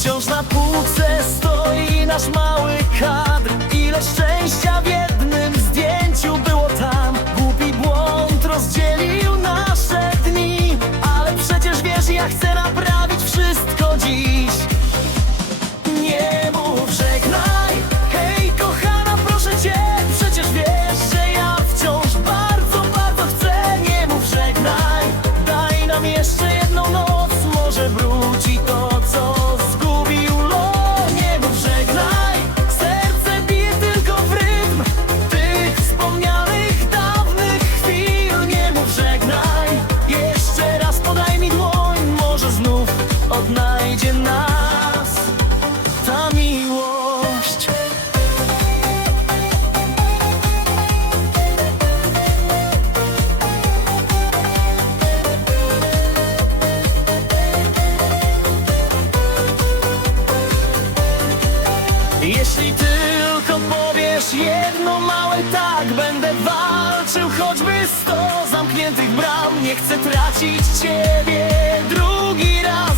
Wciąż na półce stoi nasz mały kadr. Ile szczęścia wiele tak będę walczył Choćby sto zamkniętych bram. Nie chcę tracić ciebie drugi raz.